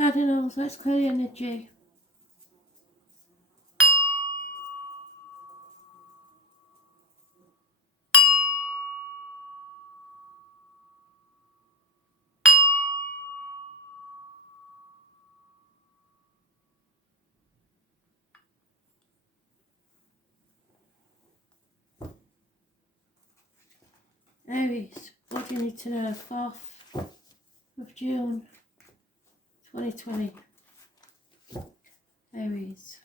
Cardinals, let's clear the energy. Aries, what do you need to know? 4th of June 2020. Aries.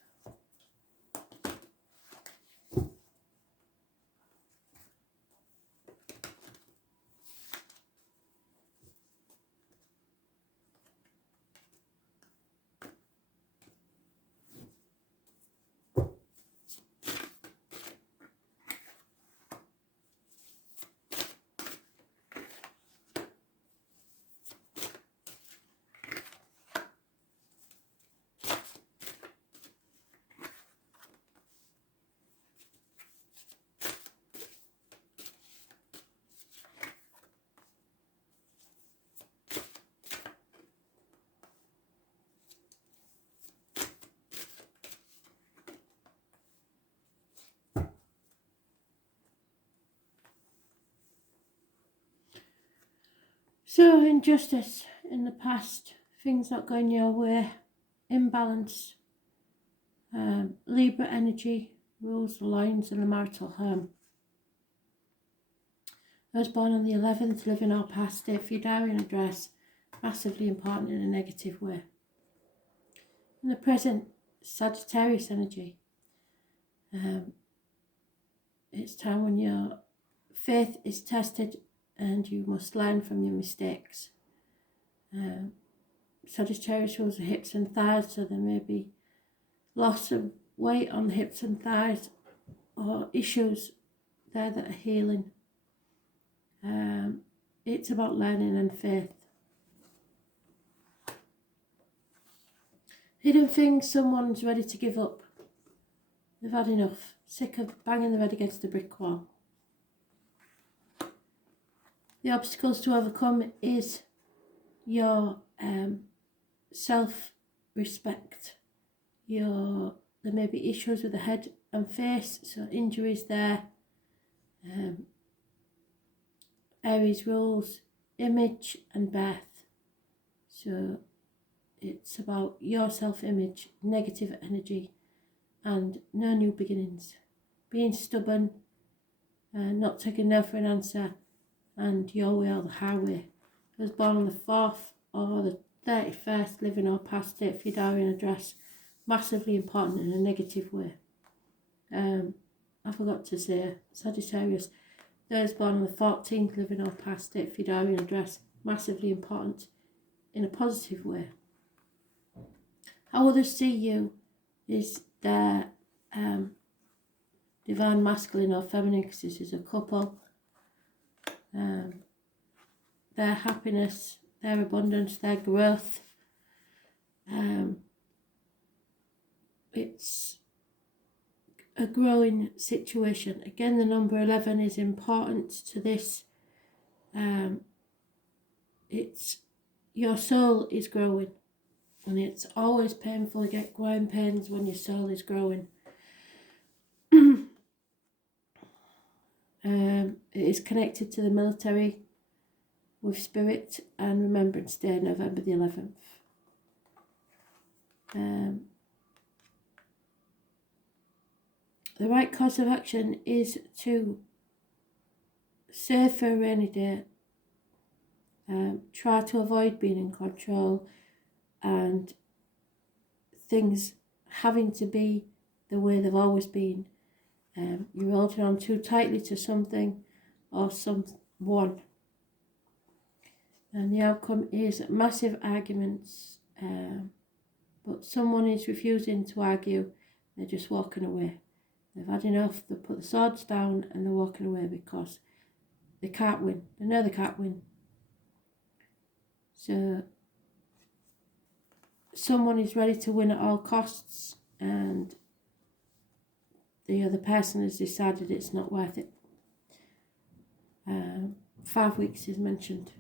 So, injustice in the past, things not going your way, imbalance. Libra energy rules the lines in the marital home. I was born on the 11th, living or past it, Fudarian address, massively important in a negative way. In the present, Sagittarius energy. It's time when your faith is tested and you must learn from your mistakes. Sagittarius rules the hips and thighs, so there may be loss of weight on the hips and thighs or issues there that are healing. It's about learning and faith. Hidden things, someone's ready to give up. They've had enough, sick of banging their head against a brick wall. The obstacles to overcome is your self-respect. There may be issues with the head and face, so injuries there. Aries rules image and birth. So it's about your self-image, negative energy, and no new beginnings. Being stubborn, not taking no for an answer, and your way or the highway. I was born on the 4th or the 31st, living or past it, Fudarian address, massively important in a negative way. I forgot to say, Sagittarius, those born on the 14th, living or past it, Fudarian address, massively important in a positive way. How others see you is their divine masculine or feminine, because this is a couple. Their happiness, their abundance, their growth. It's a growing situation. Again, the number 11 is important to this. It's your soul is growing, and it's always painful to get growing pains when your soul is growing. It is connected to the military with Spirit and Remembrance Day, November the 11th. The right course of action is to save for a rainy day. Try to avoid being in control and things having to be the way they've always been. You're holding on too tightly to something or someone. And the outcome is massive arguments. But someone is refusing to argue. They're just walking away. They've had enough. They put the swords down and they're walking away because they can't win. They know they can't win. So someone is ready to win at all costs, and the other person has decided it's not worth it. 5 weeks is mentioned.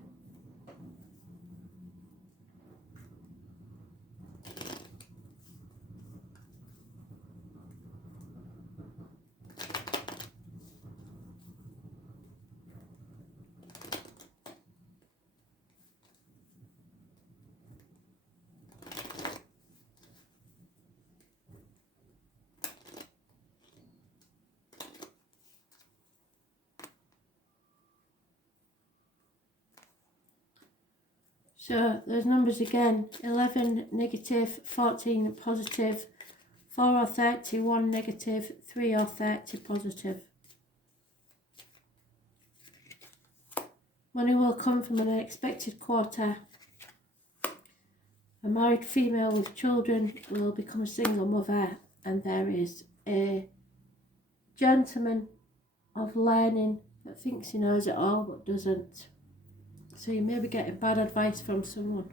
So those numbers again: 11 negative, 14 positive, 4 or 30, 1 negative, 3 or 30 positive. Money will come from an unexpected quarter. A married female with children will become a single mother, and there is a gentleman of learning that thinks he knows it all but doesn't. So you may be getting bad advice from someone.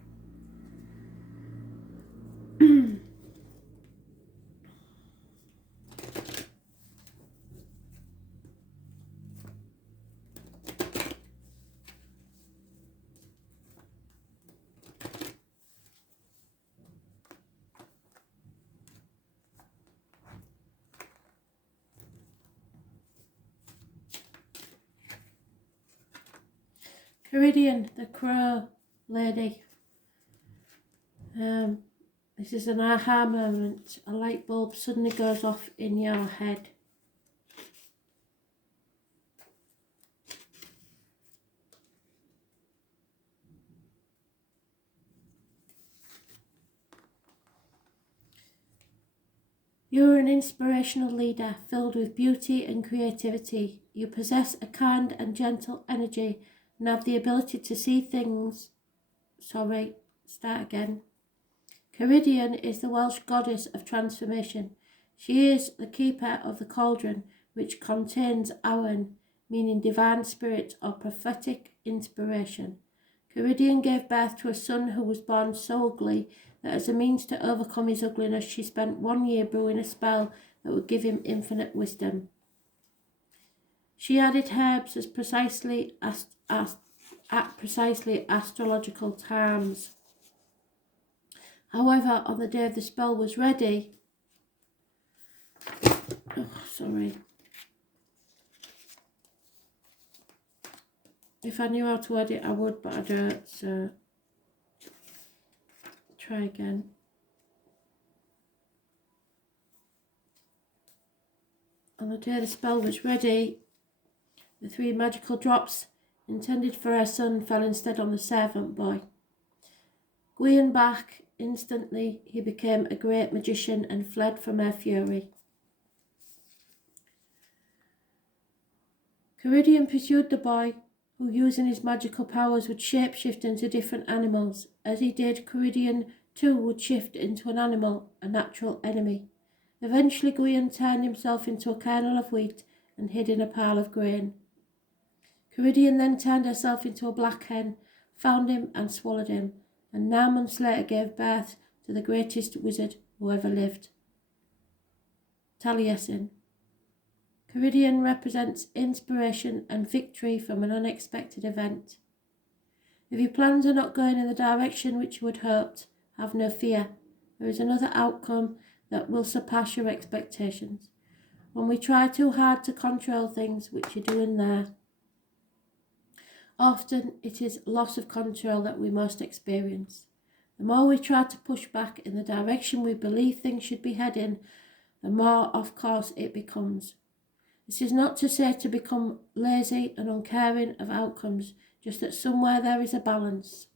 Cardinal, the crow lady. This is an aha moment. A light bulb suddenly goes off in your head. You are an inspirational leader filled with beauty and creativity. You possess a kind and gentle energy and have the ability to see things. Cardinal is the Welsh goddess of transformation. She is the keeper of the cauldron, which contains Awen, meaning divine spirit or prophetic inspiration. Cardinal gave birth to a son who was born so ugly that as a means to overcome his ugliness, she spent 1 year brewing a spell that would give him infinite wisdom. She added herbs at precisely astrological times. However, on the day the spell was ready, if I knew how to edit, I would, but I don't, so try again. On the day the spell was ready, the 3 magical drops intended for her son fell instead on the servant boy. Gwion back, instantly he became a great magician and fled from her fury. Cardinal pursued the boy, who using his magical powers would shapeshift into different animals. As he did, Cardinal too would shift into an animal, a natural enemy. Eventually Gwion turned himself into a kernel of wheat and hid in a pile of grain. Cardinal then turned herself into a black hen, found him and swallowed him, and 9 months later gave birth to the greatest wizard who ever lived, Taliesin. Cardinal represents inspiration and victory from an unexpected event. If your plans are not going in the direction which you had hoped, have no fear. There is another outcome that will surpass your expectations. When we try too hard to control things, which you're doing there, often it is loss of control that we most experience. The more we try to push back in the direction we believe things should be heading, the more off course it becomes. This is not to say to become lazy and uncaring of outcomes, just that somewhere there is a balance.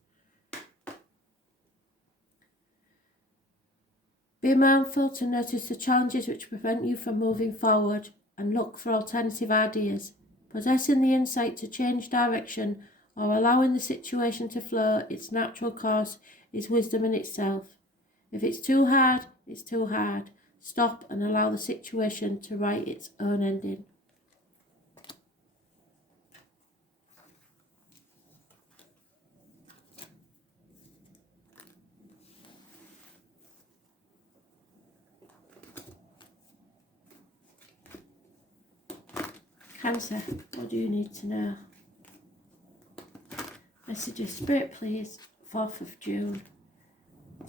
Be mindful to notice the challenges which prevent you from moving forward and look for alternative ideas. Possessing the insight to change direction or allowing the situation to flow its natural course is wisdom in itself. If it's too hard, it's too hard. Stop and allow the situation to write its own ending. Cancer, what do you need to know? Messages, Spirit please, 4th of June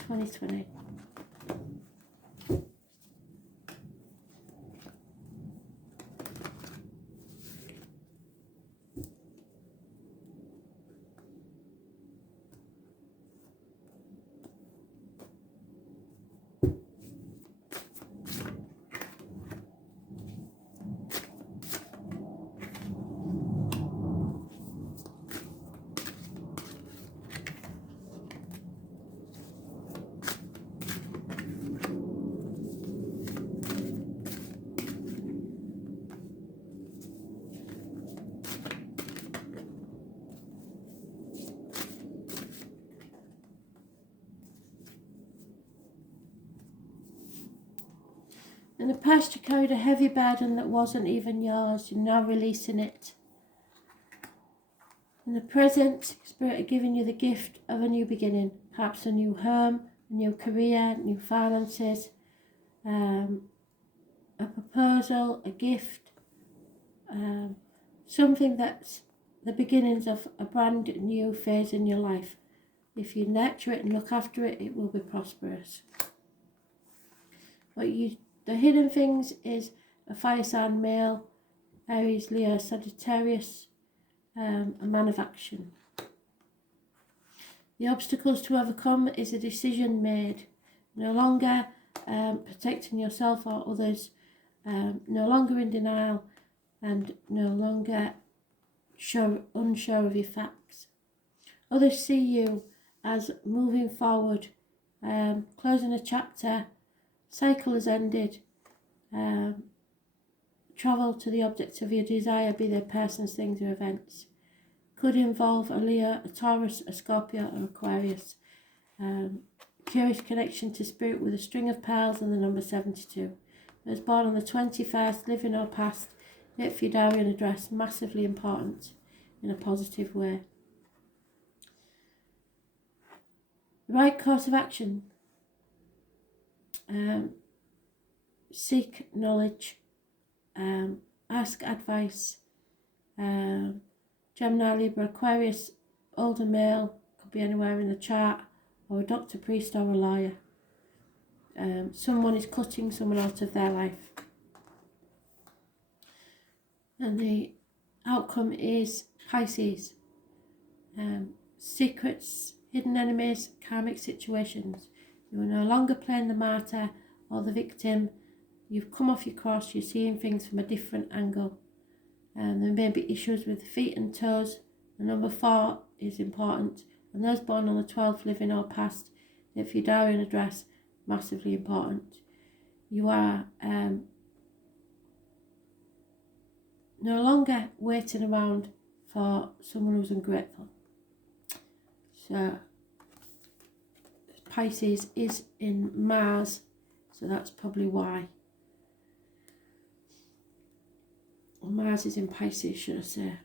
2020. In the past, you carried a heavy burden that wasn't even yours. You're now releasing it. In the present, Spirit are giving you the gift of a new beginning. Perhaps a new home, a new career, new finances, a proposal, a gift, something that's the beginnings of a brand new phase in your life. If you nurture it and look after it, it will be prosperous. The hidden things is a fire sign male, Aries, Leo, Sagittarius, a man of action. The obstacles to overcome is a decision made. No longer protecting yourself or others, no longer in denial, and no longer unsure of your facts. Others see you as moving forward, closing a chapter, cycle has ended, travel to the object of your desire, be they persons, things or events. Could involve a Leo, a Taurus, a Scorpio or Aquarius. Curious connection to spirit with a string of pearls and the number 72. Those born on the 21st, living or past, date for your diary and address, massively important in a positive way. The right course of action. Seek knowledge, ask advice. Gemini, Libra, Aquarius, older male, could be anywhere in the chart, or a doctor, priest or a lawyer. Someone is cutting someone out of their life. And the outcome is Pisces. Secrets, hidden enemies, karmic situations. You are no longer playing the martyr or the victim. You've come off your cross, you're seeing things from a different angle. There may be issues with the feet and toes. The number 4 is important. And those born on the 12th, living or past, if your diary and address, massively important. You are no longer waiting around for someone who's ungrateful. So Pisces is in Mars, so that's probably why. Mars is in Pisces, should I say.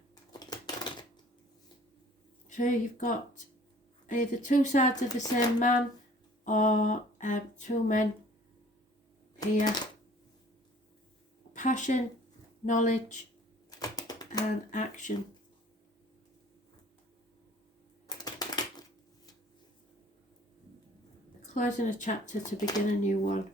So you've got either two sides of the same man or two men here. Passion, knowledge and action. Closing a chapter to begin a new one.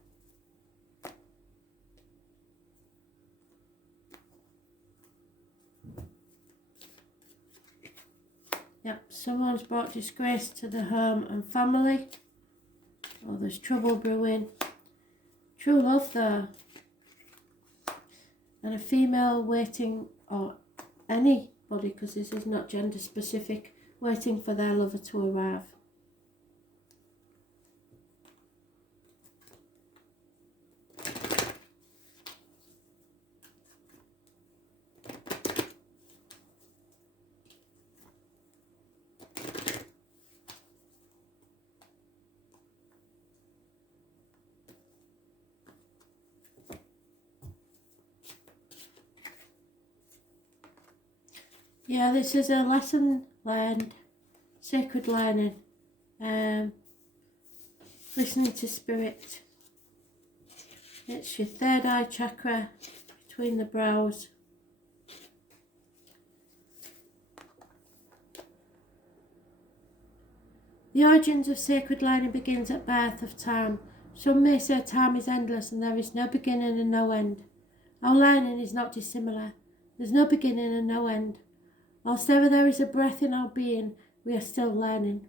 Yep, someone's brought disgrace to the home and family. Or there's trouble brewing. True love though. And a female waiting, or anybody, because this is not gender specific, waiting for their lover to arrive. Yeah, this is a lesson learned, sacred learning, listening to spirit. It's your third eye chakra between the brows. The origins of sacred learning begins at birth of time. Some may say time is endless and there is no beginning and no end. Our learning is not dissimilar. There's no beginning and no end. Whilst ever there is a breath in our being, we are still learning.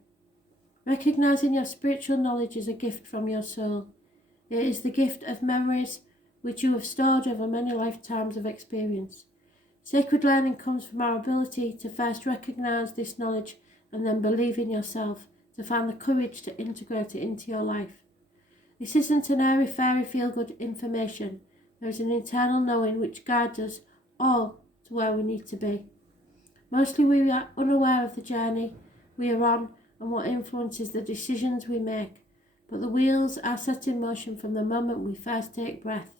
Recognising your spiritual knowledge is a gift from your soul. It is the gift of memories which you have stored over many lifetimes of experience. Sacred learning comes from our ability to first recognise this knowledge and then believe in yourself, to find the courage to integrate it into your life. This isn't an airy-fairy feel-good information. There is an internal knowing which guides us all to where we need to be. Mostly we are unaware of the journey we are on and what influences the decisions we make, but the wheels are set in motion from the moment we first take breath.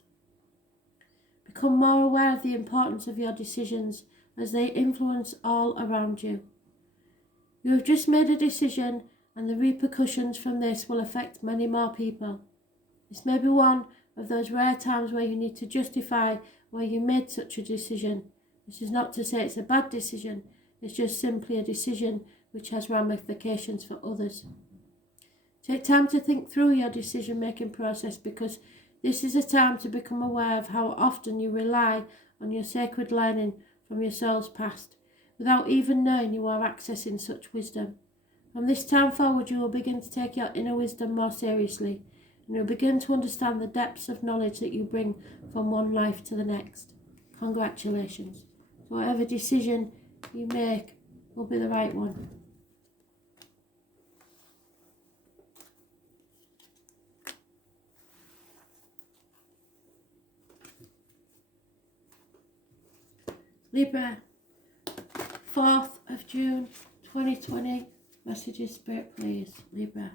Become more aware of the importance of your decisions as they influence all around you. You have just made a decision, and the repercussions from this will affect many more people. This may be one of those rare times where you need to justify why you made such a decision. This is not to say it's a bad decision, it's just simply a decision which has ramifications for others. Take time to think through your decision-making process, because this is a time to become aware of how often you rely on your sacred learning from your soul's past, without even knowing you are accessing such wisdom. From this time forward, you will begin to take your inner wisdom more seriously, and you'll begin to understand the depths of knowledge that you bring from one life to the next. Congratulations. Whatever decision you make will be the right one. Libra, 4th of June 2020. Messages, Spirit, please. Libra.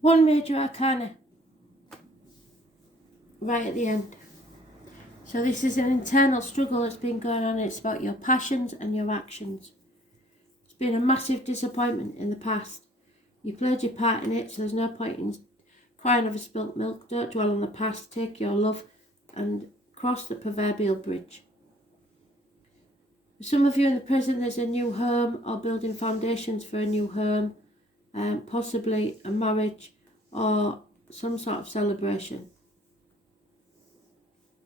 One major arcana right at the end. So this is an internal struggle that's been going on. It's about your passions and your actions. It's been a massive disappointment in the past. You played your part in it, so there's no point in crying over spilt milk. Don't dwell on the past. Take your love and cross the proverbial bridge. For some of you in the present, there's a new home or building foundations for a new home, possibly a marriage or some sort of celebration.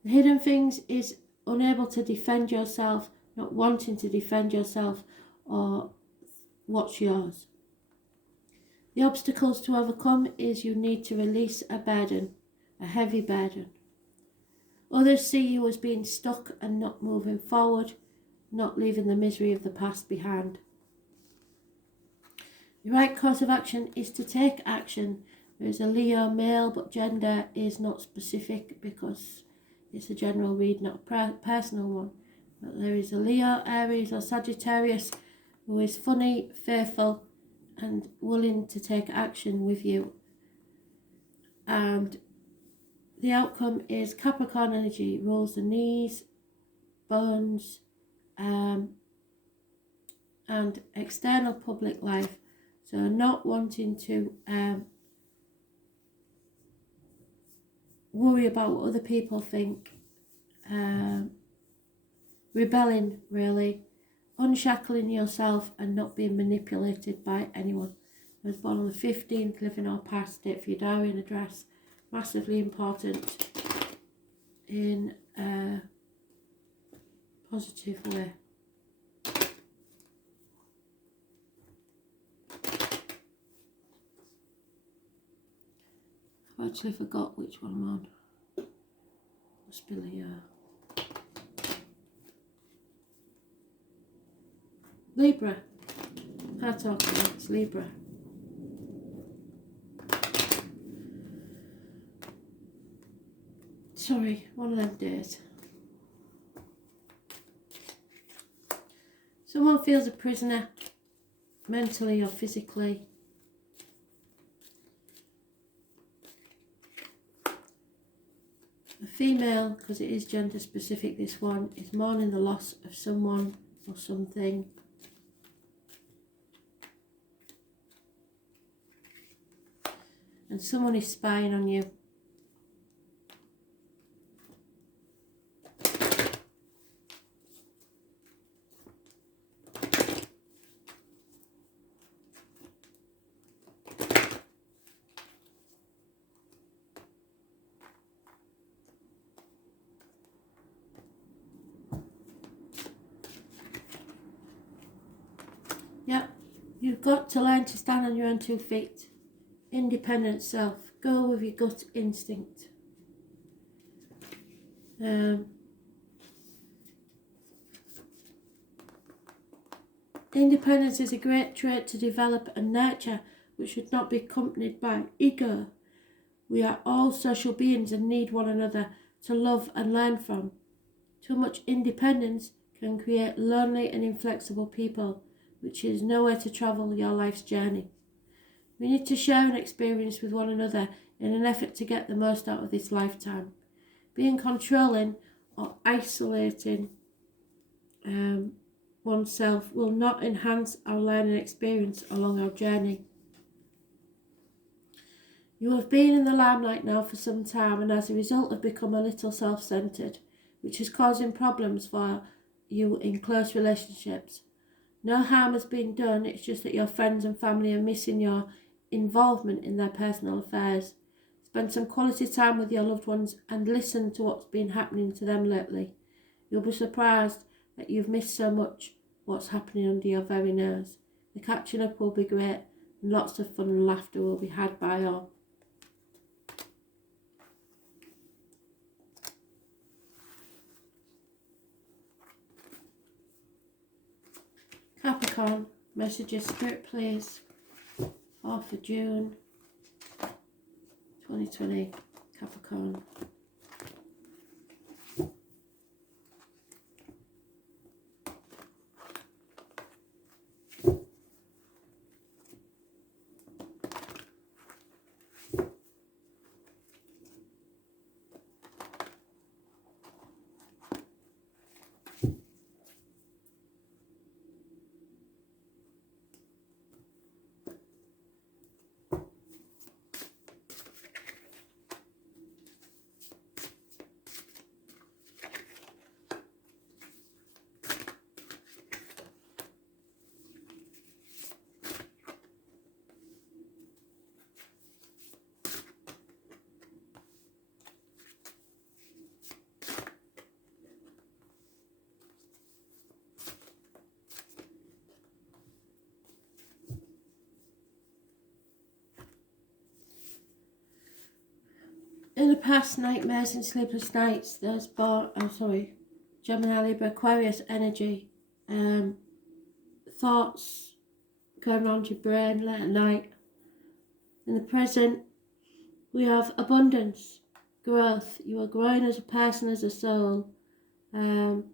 The hidden things is unable to defend yourself, not wanting to defend yourself or what's yours. The obstacles to overcome is you need to release a burden, a heavy burden. Others see you as being stuck and not moving forward, not leaving the misery of the past behind. The right course of action is to take action. There is a Leo male, but gender is not specific because it's a general read, not a personal one. But there is a Leo, Aries or Sagittarius who is funny, faithful and willing to take action with you. And the outcome is Capricorn energy, rules the knees, bones, and external public life. So not wanting to worry about what other people think, rebelling really, unshackling yourself and not being manipulated by anyone. I was born on the 15th, living or past it for your diary and address. Massively important in a positive way. I've actually forgot which one I'm on. Must be Leo. Libra. Heart talking, it's Libra. Sorry, one of them days. Someone feels a prisoner, mentally or physically. A female, because it is gender specific, this one, is mourning the loss of someone or something. And someone is spying on you. You've got to learn to stand on your own 2 feet. Independent self. Go with your gut instinct. Independence is a great trait to develop and nurture, which should not be accompanied by ego. We are all social beings and need one another to love and learn from. Too much independence can create lonely and inflexible people, which is nowhere to travel your life's journey. We need to share an experience with one another in an effort to get the most out of this lifetime. Being controlling or isolating oneself will not enhance our learning experience along our journey. You have been in the limelight now for some time, and as a result have become a little self-centered, which is causing problems for you in close relationships. No harm has been done, it's just that your friends and family are missing your involvement in their personal affairs. Spend some quality time with your loved ones and listen to what's been happening to them lately. You'll be surprised that you've missed so much what's happening under your very nose. The catching up will be great, and lots of fun and laughter will be had by all. Capricorn, messages Spirit please. 4th of June 2020, Capricorn. In the past, nightmares and sleepless nights, there's Gemini, Libra, Aquarius energy, thoughts going around your brain late at night. In the present, we have abundance, growth. You are growing as a person, as a soul. Could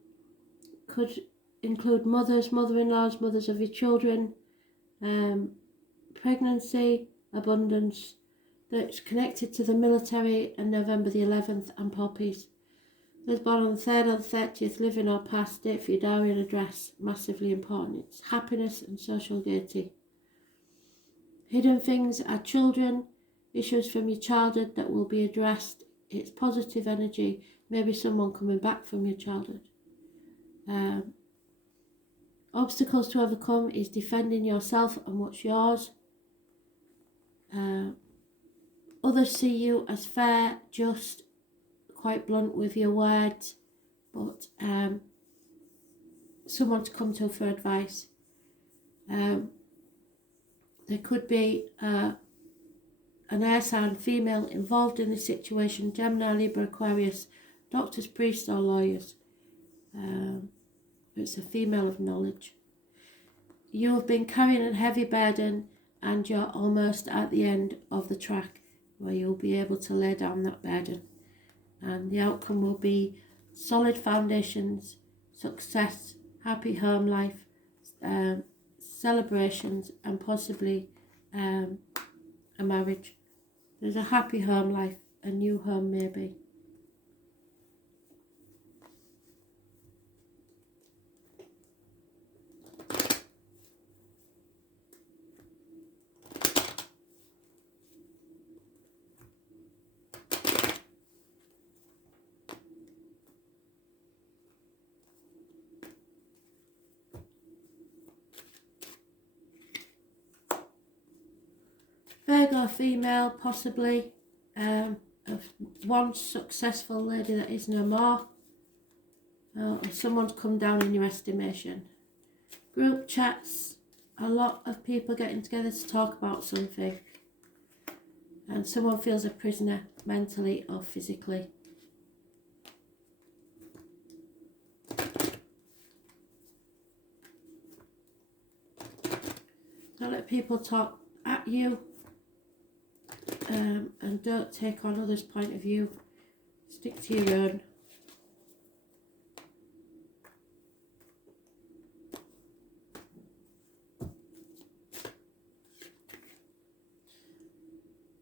include mothers, mother-in-laws, mothers of your children, pregnancy, abundance. That's connected to the military and November the 11th and poppies. Those born on the 3rd or the 30th, living or past, date for your diary and address, massively important. It's happiness and social gaiety. Hidden things are children, issues from your childhood that will be addressed. It's positive energy, maybe someone coming back from your childhood. Obstacles to overcome is defending yourself and what's yours. Others see you as fair, just, quite blunt with your words, but someone to come to for advice. There could be an air sign female involved in this situation, Gemini, Libra, Aquarius, doctors, priests or lawyers. It's a female of knowledge. You have been carrying a heavy burden and you're almost at the end of the track where you'll be able to lay down that burden. And the outcome will be solid foundations, success, happy home life, celebrations and possibly a marriage. There's a happy home life, a new home maybe. Virgo female, possibly, of one successful lady that is no more, or someone's come down in your estimation. Group chats, a lot of people getting together to talk about something, and someone feels a prisoner mentally or physically. Don't let people talk at you, and don't take on others' point of view. Stick to your own.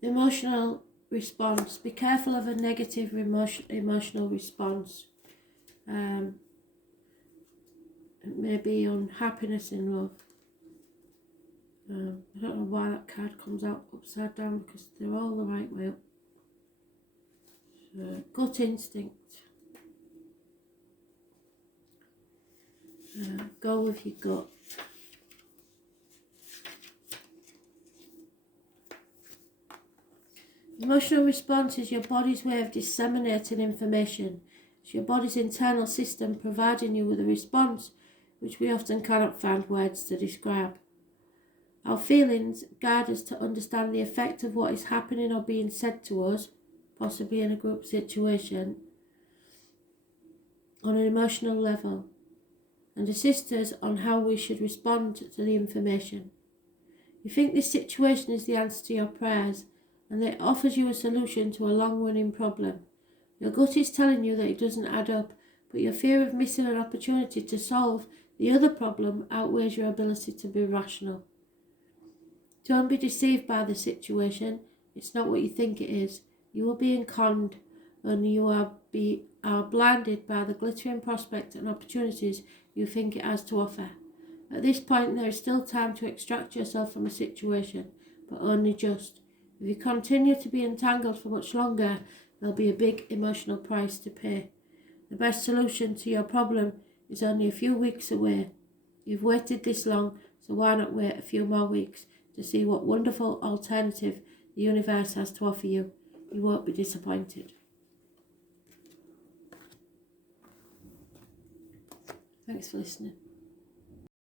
Emotional response. Be careful of a negative emotional response. It may be unhappiness in love. I don't know why that card comes out upside down, because they're all the right way up. So, gut instinct. Go with your gut. Emotional response is your body's way of disseminating information. It's your body's internal system providing you with a response which we often cannot find words to describe. Our feelings guide us to understand the effect of what is happening or being said to us, possibly in a group situation, on an emotional level, and assist us on how we should respond to the information. You think this situation is the answer to your prayers, and that it offers you a solution to a long-running problem. Your gut is telling you that it doesn't add up, but your fear of missing an opportunity to solve the other problem outweighs your ability to be rational. Don't be deceived by the situation. It's not what you think it is. You are being conned, and you are blinded by the glittering prospect and opportunities you think it has to offer. At this point, there is still time to extract yourself from a situation, but only just. If you continue to be entangled for much longer, there'll be a big emotional price to pay. The best solution to your problem is only a few weeks away. You've waited this long, so why not wait a few more weeks to see what wonderful alternative the universe has to offer you. You won't be disappointed. Thanks for listening.